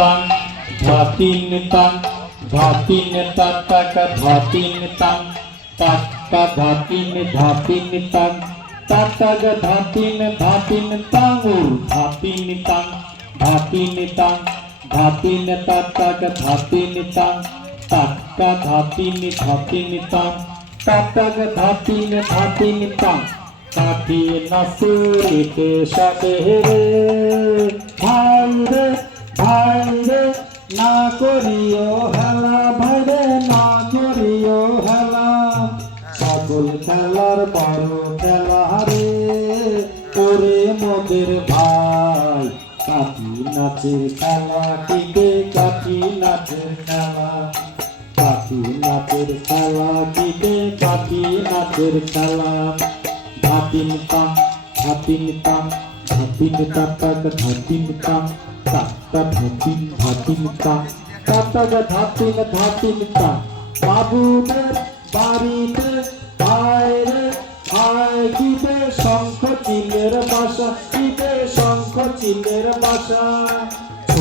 तां धातिन तां धातिन तक धातिन तां तक धातिन तां तक धातिन तां धातिन तां धातिन तक धातिन तां तक धातिन तां तक धातिन तां काठी नसुरिते सबेरे भाई रे ना करियो हेला भाई रे ना करियो हेला सकल खेलार बड़ खेला रे ओरे मोদের भाई काठी नाचेर खेला टिके काठी नाचेर खेला काठी नाचेर खेला टिके काठी नाचेर खेला धातिन तां तक धातिन तां तक धातिन तां तक धातिन तां बाबुদের বাড়িতে ভাইরে ভাই কিবে শঙ্খ চিলের বাসা কিবে শঙ্খ চিলের বাসা ও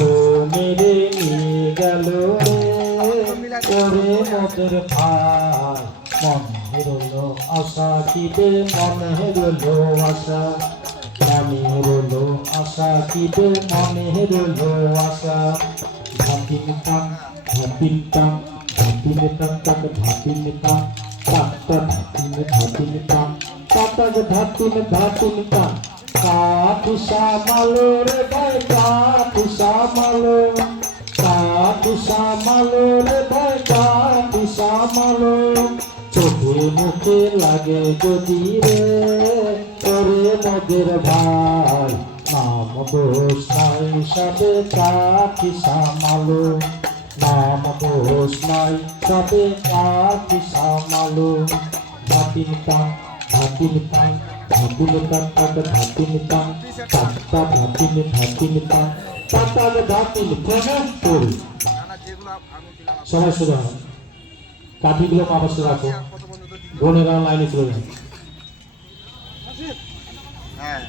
মেরে নিয়ে গেল রে ওরে মোদের ভাই মনে রইলো আশা কিবে মনে রইলো আশা মনে রইলো আশা কিবে মনে রইলো আশা धातिन तां तक धातिन तां तक धातिन तां काठी सामालो रे भाई काठी सामालो रे भाई काठी सामालो चोखे मुखे लागे যদি রে ওরে মোদের ভাই नाम दोष नाई सबे काठी सामालो नाम दोष नाई सबे काठी सामालो धातिन तां तक धातिन तां तक धातिन तां तक धातिन থেমে পড়ি সবাই শুরু হয় কাঠিগুলো অবশ্যই রাখো বোনেরা লাইনে চলে যান হ্যাঁ